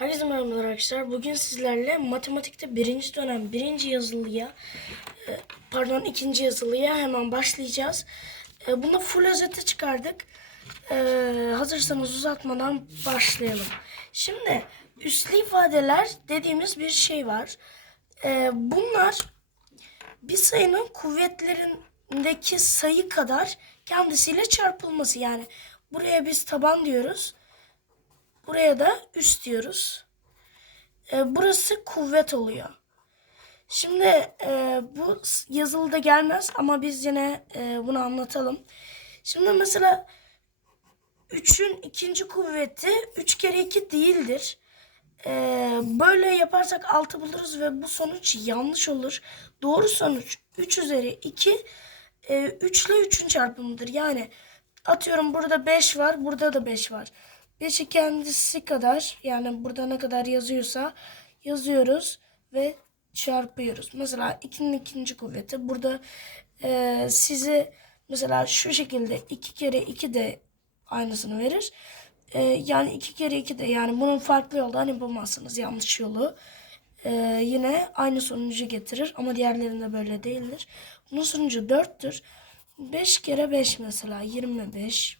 Herkese merhabalar arkadaşlar. Bugün sizlerle matematikte birinci dönem birinci yazılıya e, pardon ikinci yazılıya hemen başlayacağız. E, Bunda full özeti çıkardık. E, Hazırsanız uzatmadan başlayalım. Şimdi üslü ifadeler dediğimiz bir şey var. Bunlar bir sayının kuvvetlerindeki sayı kadar kendisiyle çarpılması. Yani buraya biz taban diyoruz. Buraya da üst diyoruz. E, burası kuvvet oluyor. Şimdi e, bu yazılıda gelmez ama biz yine e, bunu anlatalım. Şimdi mesela 3'ün ikinci kuvveti 3 kere 2 değildir. E, böyle yaparsak 6 buluruz ve bu sonuç yanlış olur. Doğru sonuç 3 üzeri 2 e, 3 ile 3'ün çarpımıdır. Yani atıyorum burada 5 var, burada da 5 var. 5'i kendisi kadar yani burada ne kadar yazıyorsa yazıyoruz ve çarpıyoruz. Mesela 2'nin ikinci kuvveti burada e, sizi mesela şu şekilde 2 kere 2 de aynısını verir. E, yani 2 kere 2 de yani bunun farklı yoldan yapamazsınız yanlış yolu. E, yine aynı sonucu getirir ama diğerlerinde böyle değildir. Bunun sonucu 4'tür. 5 kere 5 mesela 25.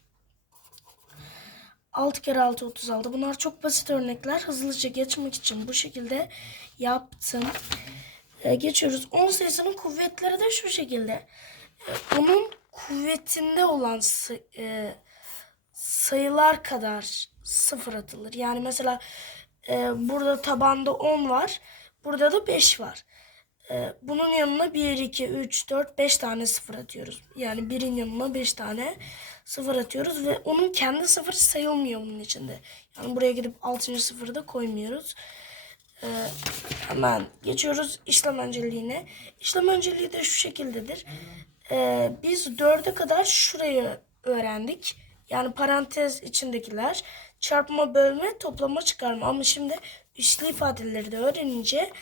6 kere 6 36. Bunlar çok basit örnekler. Hızlıca geçmek için bu şekilde yaptım. Ee, geçiyoruz. 10 sayısının kuvvetleri de şu şekilde. Ee, onun kuvvetinde olan e, sayılar kadar sıfır atılır. Yani mesela e, burada tabanda 10 var. Burada da 5 var. Ee, bunun yanına 1, 2, 3, 4, 5 tane sıfır atıyoruz. Yani birin yanına 5 tane sıfır atıyoruz ve onun kendi sıfır sayılmıyor bunun içinde. Yani buraya gidip 6. sıfırı da koymuyoruz. Ee, hemen geçiyoruz işlem önceliğine. İşlem önceliği de şu şekildedir. Ee, biz 4'e kadar şurayı öğrendik. Yani parantez içindekiler çarpma, bölme, toplama, çıkarma. Ama şimdi üslü ifadeleri de öğrenince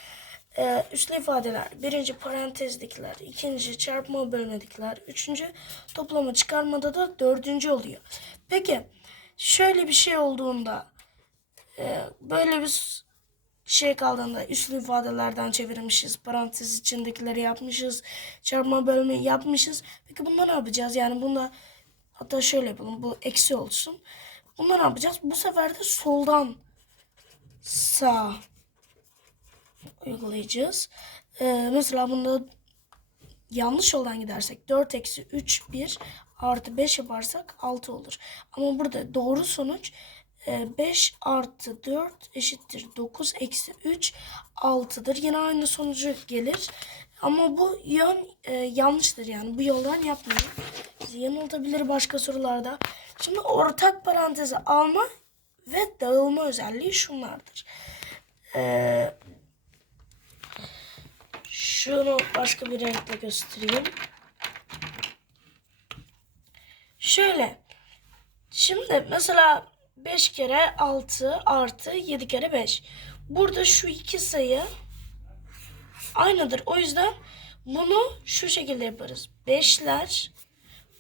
e, üslü ifadeler birinci parantezdekiler, ikinci çarpma, bölmedekiler, üçüncü toplama, çıkarmada da dördüncü oluyor. Peki şöyle bir şey olduğunda e, böyle bir şey kaldığında üslü ifadelerden çevirmişiz. Parantez içindekileri yapmışız. Çarpma bölme yapmışız. Peki bunda ne yapacağız? Yani bunda hatta şöyle yapalım. Bu eksi olsun. Bunda ne yapacağız? Bu sefer de soldan sağ uygulayacağız. Ee, mesela bunda yanlış yoldan gidersek 4 eksi 3 1 artı 5 yaparsak 6 olur. Ama burada doğru sonuç e, 5 artı 4 eşittir 9 eksi 3 6'dır. Yine aynı sonucu gelir. Ama bu yön e, yanlıştır yani. Bu yoldan yapmayın. Bizi yanıltabilir başka sorularda. Şimdi ortak paranteze alma ve dağılma özelliği şunlardır. Eee şunu başka bir renkle göstereyim. Şöyle. Şimdi mesela 5 kere 6 artı 7 kere 5. Burada şu iki sayı aynıdır. O yüzden bunu şu şekilde yaparız. 5'ler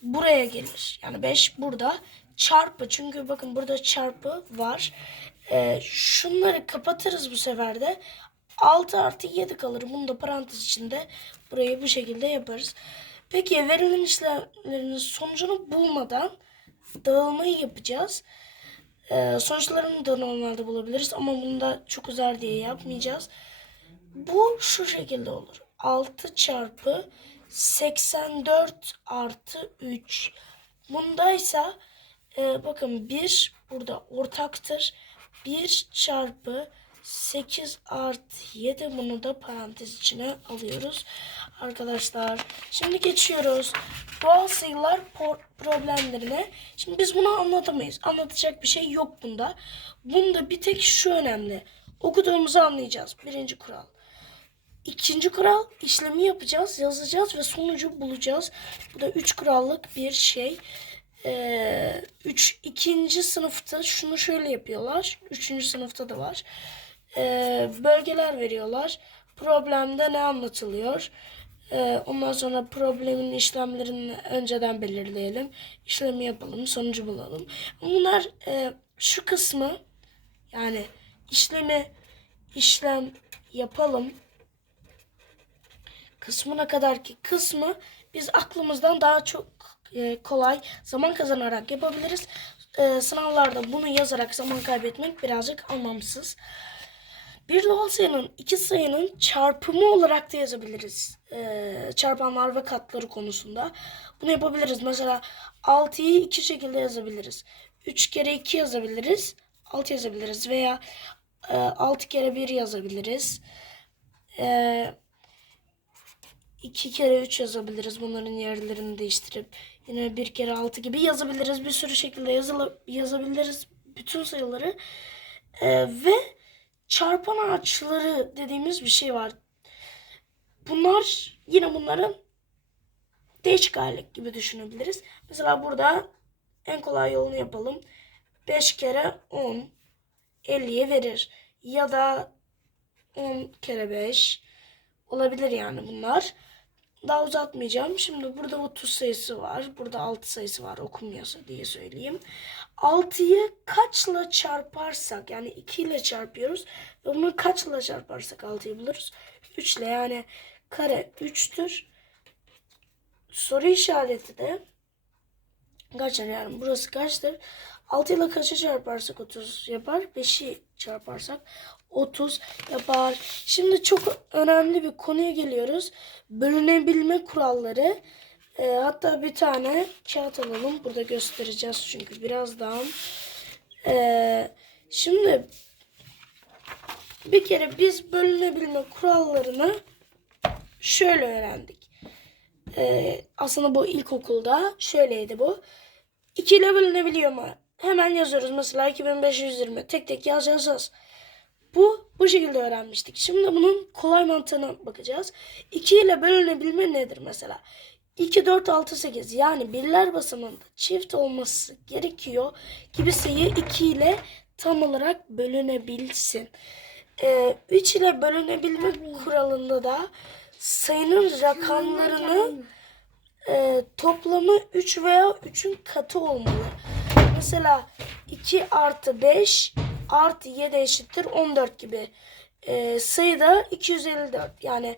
buraya gelir. Yani 5 burada çarpı. Çünkü bakın burada çarpı var. Ee, şunları kapatırız bu sefer de. 6 artı 7 kalır. Bunu da parantez içinde burayı bu şekilde yaparız. Peki verilen işlemlerin sonucunu bulmadan dağılmayı yapacağız. Ee, sonuçlarını da normalde bulabiliriz ama bunu da çok uzar diye yapmayacağız. Bu şu şekilde olur. 6 çarpı 84 artı 3. Bundaysa e, bakın 1 burada ortaktır. 1 çarpı 8 artı 7 bunu da parantez içine alıyoruz. Arkadaşlar şimdi geçiyoruz. Doğal sayılar problemlerine. Şimdi biz bunu anlatamayız. Anlatacak bir şey yok bunda. Bunda bir tek şu önemli. Okuduğumuzu anlayacağız. Birinci kural. İkinci kural işlemi yapacağız, yazacağız ve sonucu bulacağız. Bu da üç kurallık bir şey. Ee, ikinci sınıfta şunu şöyle yapıyorlar. Üçüncü sınıfta da var. Ee, bölgeler veriyorlar. Problemde ne anlatılıyor? Ee, ondan sonra problemin işlemlerini önceden belirleyelim. İşlemi yapalım, sonucu bulalım. Bunlar e, şu kısmı yani işlemi işlem yapalım kısmına kadar ki kısmı biz aklımızdan daha çok e, kolay zaman kazanarak yapabiliriz. E, sınavlarda bunu yazarak zaman kaybetmek birazcık anlamsız. Bir doğal sayının iki sayının çarpımı olarak da yazabiliriz. E, çarpanlar ve katları konusunda. Bunu yapabiliriz. Mesela 6'yı iki şekilde yazabiliriz. 3 kere 2 yazabiliriz. 6 yazabiliriz. Veya e, 6 kere 1 yazabiliriz. Eee 2 kere 3 yazabiliriz. Bunların yerlerini değiştirip yine 1 kere 6 gibi yazabiliriz. Bir sürü şekilde yazılı, yazabiliriz bütün sayıları. Ee, ve çarpan araçları dediğimiz bir şey var. Bunlar yine bunların değişik hali gibi düşünebiliriz. Mesela burada en kolay yolunu yapalım. 5 kere 10 50'ye verir. Ya da 10 kere 5 olabilir yani bunlar. Daha uzatmayacağım. Şimdi burada 30 sayısı var. Burada 6 sayısı var. Okunmuyorsa diye söyleyeyim. 6'yı kaçla çarparsak yani 2 ile çarpıyoruz. Ve bunu kaçla çarparsak 6'yı buluruz. 3 ile yani kare 3'tür. Soru işareti de kaçar yani burası kaçtır? 6 ile kaça çarparsak 30 yapar. 5'i çarparsak 30 yapar. Şimdi çok önemli bir konuya geliyoruz. Bölünebilme kuralları. Ee, hatta bir tane kağıt alalım. Burada göstereceğiz çünkü birazdan. Ee, şimdi bir kere biz bölünebilme kurallarını şöyle öğrendik. Ee, aslında bu ilkokulda şöyleydi bu. 2 ile bölünebiliyor mu? Hemen yazıyoruz. Mesela 2520. Tek tek yaz yaz yaz. Bu bu şekilde öğrenmiştik. Şimdi bunun kolay mantığına bakacağız. 2 ile bölünebilme nedir mesela? 2, 4, 6, 8 yani birler basamağında çift olması gerekiyor ki bir sayı 2 ile tam olarak bölünebilsin. Ee, 3 ile bölünebilme kuralında da sayının rakamlarını e, toplamı 3 veya 3'ün katı olmalı. Mesela 2 artı 5 artı 7 eşittir 14 gibi. E, sayıda 254 yani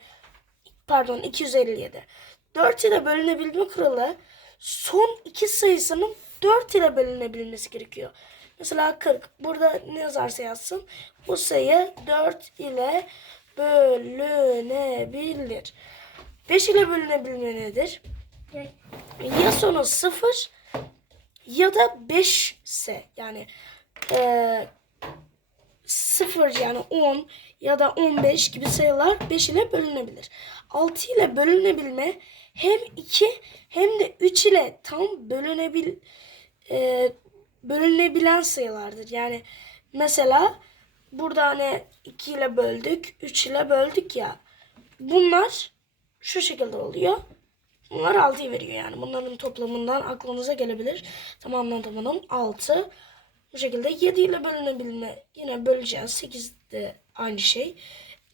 pardon 257. 4 ile bölünebilme kuralı son iki sayısının 4 ile bölünebilmesi gerekiyor. Mesela 40. Burada ne yazarsa yazsın. Bu sayı 4 ile bölünebilir. 5 ile bölünebilme nedir? Ya sonu 0 ya da 5 ise yani e, 0 yani 10 ya da 15 gibi sayılar 5 ile bölünebilir. 6 ile bölünebilme hem 2 hem de 3 ile tam bölünebil e, bölünebilen sayılardır. Yani mesela burada hani 2 ile böldük, 3 ile böldük ya. Bunlar şu şekilde oluyor. Bunlar 6'yı veriyor yani. Bunların toplamından aklınıza gelebilir. Tamamlan tamamlan 6. Bu şekilde 7 ile bölünebilme yine böleceğiz. 8 de aynı şey.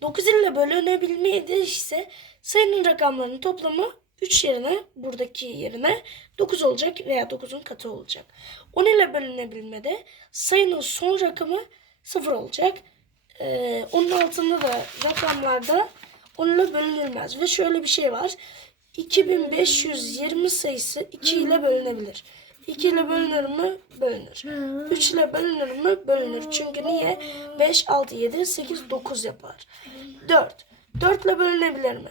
9 ile bölünebilme de ise sayının rakamlarının toplamı 3 yerine buradaki yerine 9 olacak veya 9'un katı olacak. 10 ile bölünebilmede sayının son rakamı 0 olacak. Ee, onun altında da rakamlarda 10 ile bölünülmez. Ve şöyle bir şey var. 2520 sayısı 2 ile bölünebilir. 2 ile bölünür mü? Bölünür. 3 ile bölünür mü? Bölünür. Çünkü niye? 5, 6, 7, 8, 9 yapar. 4. 4 ile bölünebilir mi?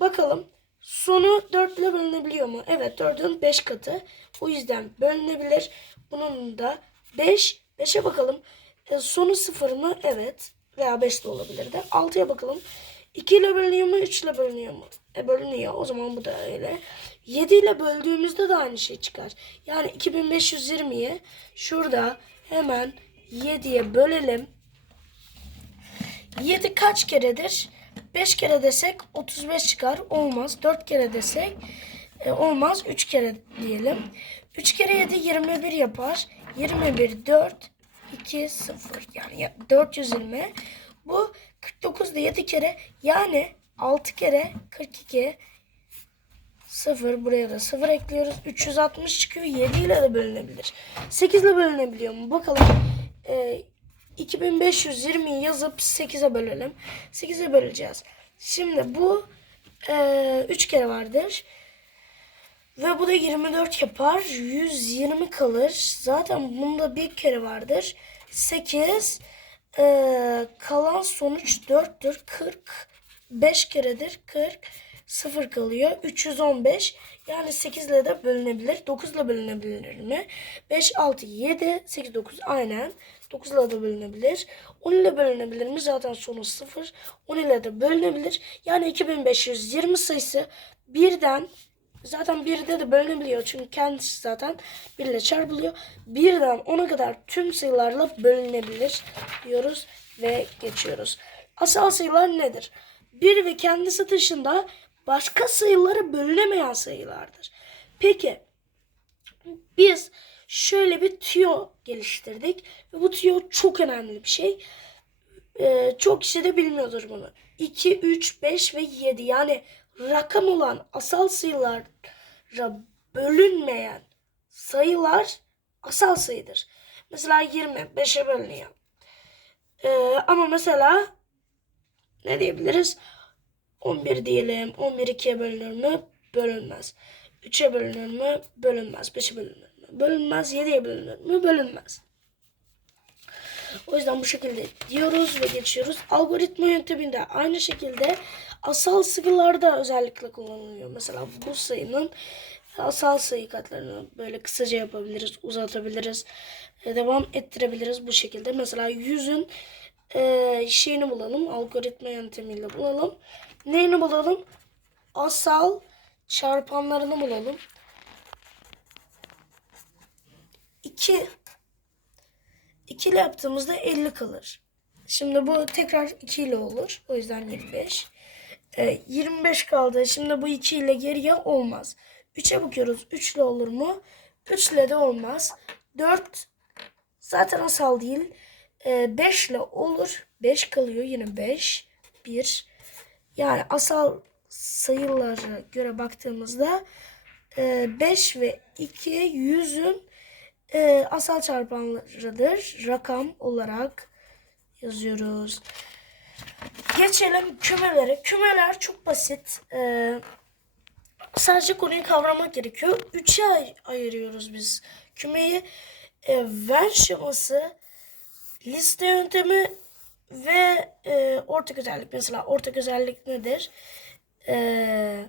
Bakalım. Sonu 4 ile bölünebiliyor mu? Evet 4'ün 5 katı. O yüzden bölünebilir. Bunun da 5. 5'e bakalım. E, sonu 0 mı? Evet. Veya 5 de olabilir de. 6'ya bakalım. 2 ile bölünüyor mu? 3 ile bölünüyor mu? E bölünüyor. O zaman bu da öyle. 7 ile böldüğümüzde de aynı şey çıkar. Yani 2520'yi şurada hemen 7'ye bölelim. 7 kaç keredir? 5 kere desek 35 çıkar. Olmaz. 4 kere desek e, olmaz. 3 kere diyelim. 3 kere 7 21 yapar. 21 4 2 0 yani 420. Bu 49 da 7 kere yani 6 kere 42 0 buraya da 0 ekliyoruz. 360 çıkıyor. 7 ile de bölünebilir. 8 ile bölünebiliyor mu? Bakalım. Ee, 2520'yi yazıp 8'e bölelim. 8'e böleceğiz. Şimdi bu 3 kere vardır. Ve bu da 24 yapar. 120 kalır. Zaten bunda bir kere vardır. 8 eee, kalan sonuç 4'tür. 40 5 keredir. 40 0 kalıyor. 315 yani 8 ile de bölünebilir. 9 ile bölünebilir mi? 5 6 7 8 9 aynen. 9 ile de bölünebilir. 10 ile bölünebilir mi? Zaten sonu 0. 10 ile de bölünebilir. Yani 2520 sayısı birden Zaten birde de bölünebiliyor. Çünkü kendisi zaten 1 ile çarpılıyor. Birden 10'a kadar tüm sayılarla bölünebilir diyoruz ve geçiyoruz. Asal sayılar nedir? 1 ve kendisi dışında başka sayılara bölünemeyen sayılardır. Peki biz şöyle bir tüyo geliştirdik ve bu tüyo çok önemli bir şey. Ee, çok kişi de bilmiyordur bunu. 2, 3, 5 ve 7 yani rakam olan asal sayılara bölünmeyen sayılar asal sayıdır. Mesela 20 5'e bölünüyor. Ee, ama mesela ne diyebiliriz? 11 diyelim. 11 2'ye bölünür mü? Bölünmez. 3'e bölünür mü? Bölünmez. 5'e bölünür mü? Bölünmez. 7'ye bölünür mü? Bölünmez. O yüzden bu şekilde diyoruz ve geçiyoruz. Algoritma yönteminde aynı şekilde asal sayılarda özellikle kullanılıyor. Mesela bu sayının asal sayı katlarını böyle kısaca yapabiliriz, uzatabiliriz, e, devam ettirebiliriz bu şekilde. Mesela 100'ün e, şeyini bulalım, algoritma yöntemiyle bulalım. Neyini bulalım? Asal çarpanlarını bulalım. 2 2 ile yaptığımızda 50 kalır. Şimdi bu tekrar 2 ile olur. O yüzden 25. Ee, 25 kaldı. Şimdi bu 2 ile geriye olmaz. 3'e bakıyoruz. 3 ile olur mu? 3 ile de olmaz. 4 zaten asal değil. Ee, 5 ile olur. 5 kalıyor. Yine 5. 1. Yani asal sayılara göre baktığımızda 5 ve 2 yüzün e, asal çarpanlarıdır. Rakam olarak yazıyoruz. Geçelim kümelere. Kümeler çok basit. Ee, sadece konuyu kavramak gerekiyor. Üçe ay- ayırıyoruz biz kümeyi. E, Venn şeması, liste yöntemi ve e, ortak özellik. Mesela ortak özellik nedir? E,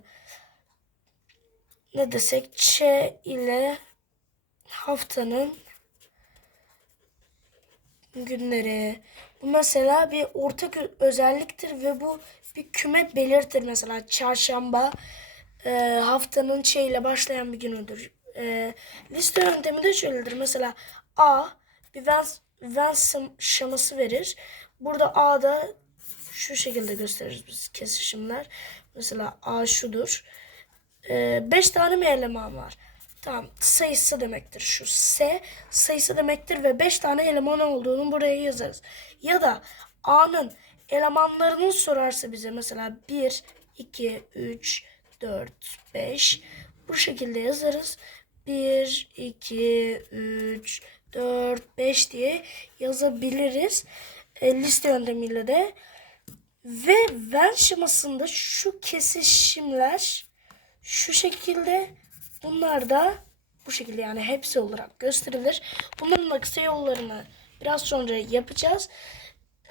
ne desek? Ç ile haftanın günleri. Bu mesela bir ortak özelliktir ve bu bir küme belirtir. Mesela çarşamba e, haftanın şeyle başlayan bir günüdür. E, liste yöntemi de şöyledir. Mesela A bir Venn, Venn şem- şeması verir. Burada A'da şu şekilde gösteririz biz kesişimler. Mesela A şudur. 5 tane mi eleman var? Tamam sayısı demektir. Şu S sayısı demektir ve 5 tane eleman olduğunu buraya yazarız. Ya da A'nın elemanlarını sorarsa bize mesela 1, 2, 3, 4, 5 bu şekilde yazarız. 1, 2, 3, 4, 5 diye yazabiliriz. E, liste yöntemiyle de. Ve Venn şemasında şu kesişimler şu şekilde bunlar da bu şekilde yani hepsi olarak gösterilir. Bunların da kısa yollarını biraz sonra yapacağız.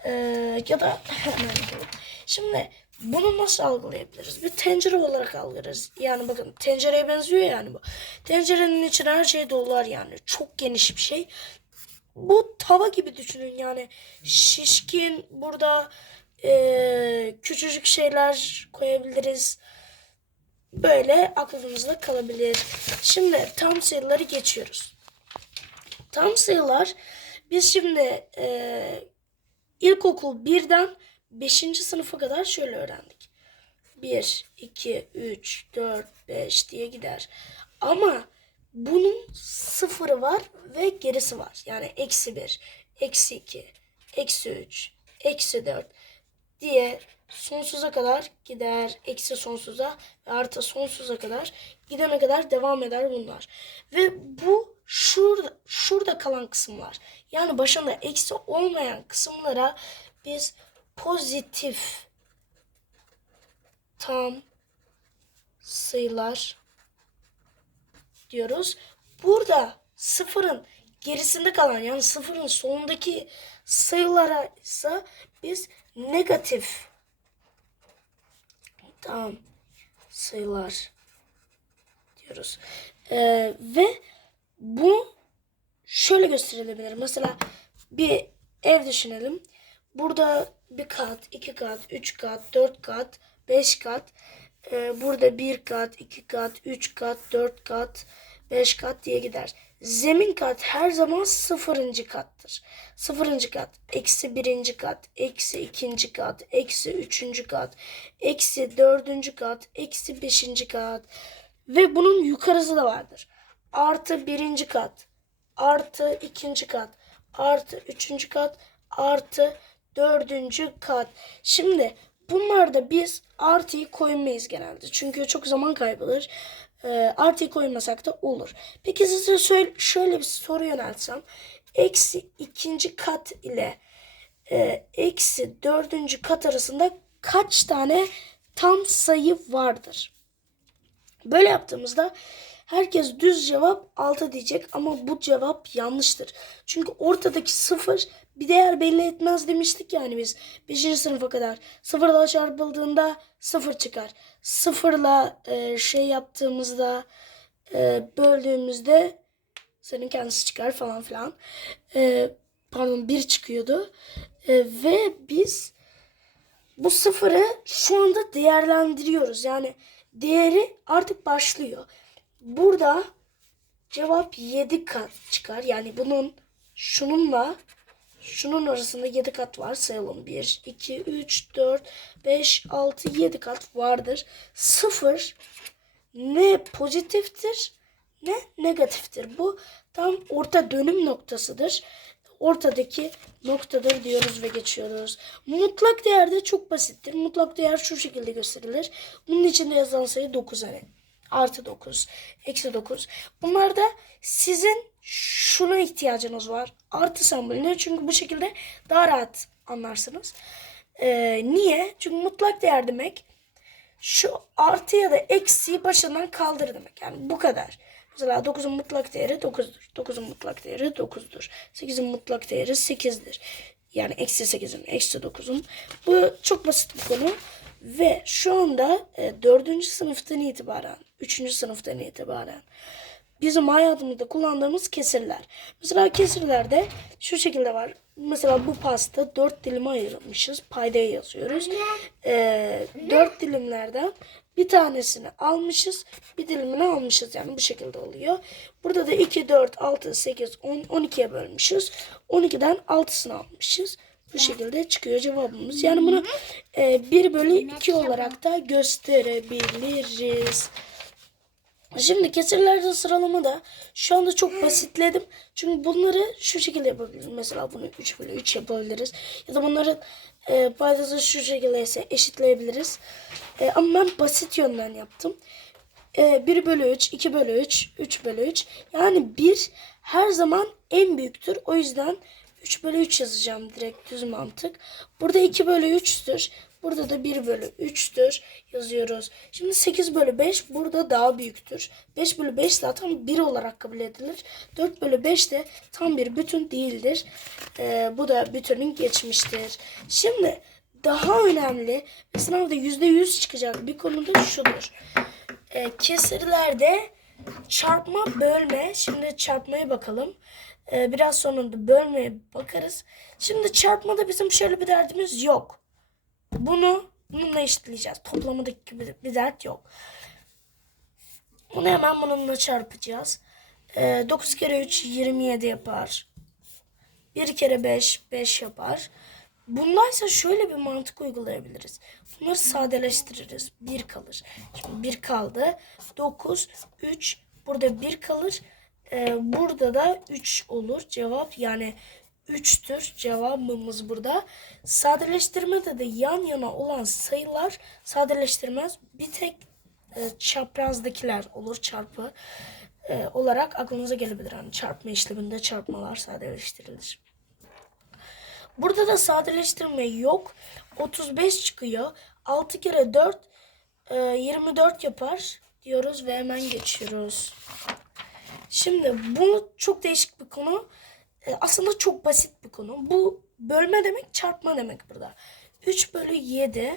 Ee, ya da hemen. Şimdi bunu nasıl algılayabiliriz? Bir tencere olarak algılarız. Yani bakın tencereye benziyor yani bu. Tencerenin içine her şey dolar yani. Çok geniş bir şey. Bu tava gibi düşünün yani. Şişkin burada eee, küçücük şeyler koyabiliriz böyle aklımızda kalabilir. Şimdi tam sayıları geçiyoruz. Tam sayılar biz şimdi e, ilkokul 1'den 5. sınıfa kadar şöyle öğrendik. 1, 2, 3, 4, 5 diye gider. Ama bunun sıfırı var ve gerisi var. Yani eksi 1, eksi 2, eksi 3, eksi 4 diye sonsuza kadar gider. Eksi sonsuza ve artı sonsuza kadar gidene kadar devam eder bunlar. Ve bu şurada, şurada kalan kısımlar yani başında eksi olmayan kısımlara biz pozitif tam sayılar diyoruz. Burada sıfırın gerisinde kalan yani sıfırın sonundaki sayılara ise biz negatif tam sayılar diyoruz. Ee, ve bu şöyle gösterilebilir. Mesela bir ev düşünelim. Burada bir kat, iki kat, üç kat, dört kat, beş kat. Ee, burada bir kat, iki kat, üç kat, dört kat, beş kat diye gider. Zemin kat her zaman sıfırıncı kattır. Sıfırıncı kat, eksi birinci kat, eksi ikinci kat, eksi üçüncü kat, eksi dördüncü kat, eksi beşinci kat. Ve bunun yukarısı da vardır. Artı birinci kat, artı ikinci kat, artı üçüncü kat, artı dördüncü kat. Şimdi bunlarda biz artıyı koymayız genelde. Çünkü çok zaman kaybılır. Ee, artıyı koymasak da olur. Peki size söyle, şöyle bir soru yöneltsem. Eksi ikinci kat ile e, eksi dördüncü kat arasında kaç tane tam sayı vardır? Böyle yaptığımızda herkes düz cevap 6 diyecek ama bu cevap yanlıştır. Çünkü ortadaki sıfır bir değer belli etmez demiştik yani biz 5. sınıfa kadar. Sıfırla çarpıldığında sıfır çıkar. Sıfırla e, şey yaptığımızda e, böldüğümüzde senin kendisi çıkar falan filan. E, pardon bir çıkıyordu. E, ve biz bu sıfırı şu anda değerlendiriyoruz. Yani değeri artık başlıyor. Burada cevap 7 kat çıkar. Yani bunun şununla şunun arasında 7 kat var. Sayalım. 1, 2, 3, 4, 5, 6, 7 kat vardır. Sıfır ne pozitiftir ne negatiftir. Bu tam orta dönüm noktasıdır. Ortadaki noktadır diyoruz ve geçiyoruz. Mutlak değer de çok basittir. Mutlak değer şu şekilde gösterilir. Bunun içinde yazılan sayı 9 hani. Artı 9, eksi 9. Bunlarda sizin şuna ihtiyacınız var. Artı sembolüne. Çünkü bu şekilde daha rahat anlarsınız. Ee, niye? Çünkü mutlak değer demek şu artı ya da eksiği başından kaldır demek. Yani bu kadar. Mesela 9'un mutlak değeri 9'dur. 9'un mutlak değeri 9'dur. 8'in mutlak değeri 8'dir. Yani eksi 8'in, eksi 9'un. Bu çok basit bir konu. Ve şu anda e, 4. sınıftan itibaren, 3. sınıftan itibaren bizim hayatımızda kullandığımız kesirler. Mesela kesirlerde şu şekilde var. Mesela bu pasta dört dilime ayırmışız. Paydaya yazıyoruz. Ee, dört dilimlerden bir tanesini almışız. Bir dilimini almışız. Yani bu şekilde oluyor. Burada da 2, 4, 6, 8, 10, 12'ye bölmüşüz. 12'den 6'sını almışız. Bu şekilde çıkıyor cevabımız. Yani bunu e, 1 bölü 2 olarak da gösterebiliriz. Şimdi kesirlerde sıralama da şu anda çok basitledim. Çünkü bunları şu şekilde yapabiliriz. Mesela bunu 3 bölü 3 yapabiliriz. Ya da bunların e, paydası şu şekilde ise eşitleyebiliriz. E, ama ben basit yönden yaptım. E, 1 bölü 3, 2 bölü 3, 3 bölü 3. Yani 1 her zaman en büyüktür. O yüzden 3 bölü 3 yazacağım direkt düz mantık. Burada 2 bölü 3'tür. Burada da 1 bölü 3'tür yazıyoruz. Şimdi 8 bölü 5 burada daha büyüktür. 5 bölü 5 zaten 1 olarak kabul edilir. 4 bölü 5 de tam bir bütün değildir. Ee, bu da bütünün geçmiştir. Şimdi daha önemli ve sınavda %100 çıkacak bir konu da şudur. Ee, kesirlerde çarpma bölme. Şimdi çarpmaya bakalım. Ee, biraz sonra da bölmeye bakarız. Şimdi çarpmada bizim şöyle bir derdimiz yok. Bunu bununla eşitleyeceğiz. Toplamadaki gibi bir dert yok. Bunu hemen bununla çarpacağız. Ee, 9 kere 3 27 yapar. 1 kere 5 5 yapar. Bundaysa şöyle bir mantık uygulayabiliriz. Bunları sadeleştiririz. 1 kalır. Şimdi 1 kaldı. 9, 3. Burada 1 kalır. Ee, burada da 3 olur cevap. Yani 3'tür cevabımız burada. Sadeleştirmede de yan yana olan sayılar sadeleştirmez. Bir tek e, çaprazdakiler olur çarpı. e, olarak aklınıza gelebilir. Hani çarpma işleminde çarpmalar sadeleştirilir. Burada da sadeleştirme yok. 35 çıkıyor. 6 kere 4 e, 24 yapar diyoruz ve hemen geçiyoruz. Şimdi bu çok değişik bir konu. E, Aslında çok basit bir konu. Bu bölme demek çarpma demek burada. 3 bölü 7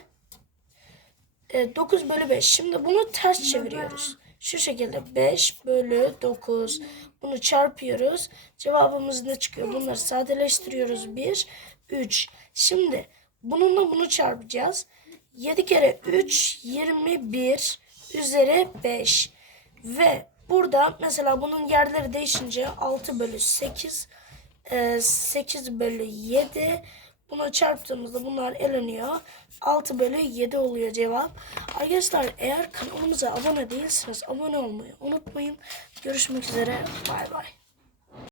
e, 9 bölü 5. Şimdi bunu ters çeviriyoruz. Şu şekilde 5 bölü 9. Bunu çarpıyoruz. Cevabımız ne çıkıyor? Bunları sadeleştiriyoruz. 1, 3. Şimdi bununla bunu çarpacağız. 7 kere 3, 21 üzeri 5. Ve burada mesela bunun yerleri değişince 6 bölü 8, e, 8 bölü 7. Bunu çarptığımızda bunlar eleniyor. 6 bölü 7 oluyor cevap. Arkadaşlar eğer kanalımıza abone değilseniz abone olmayı unutmayın. Görüşmek üzere. Bay bay.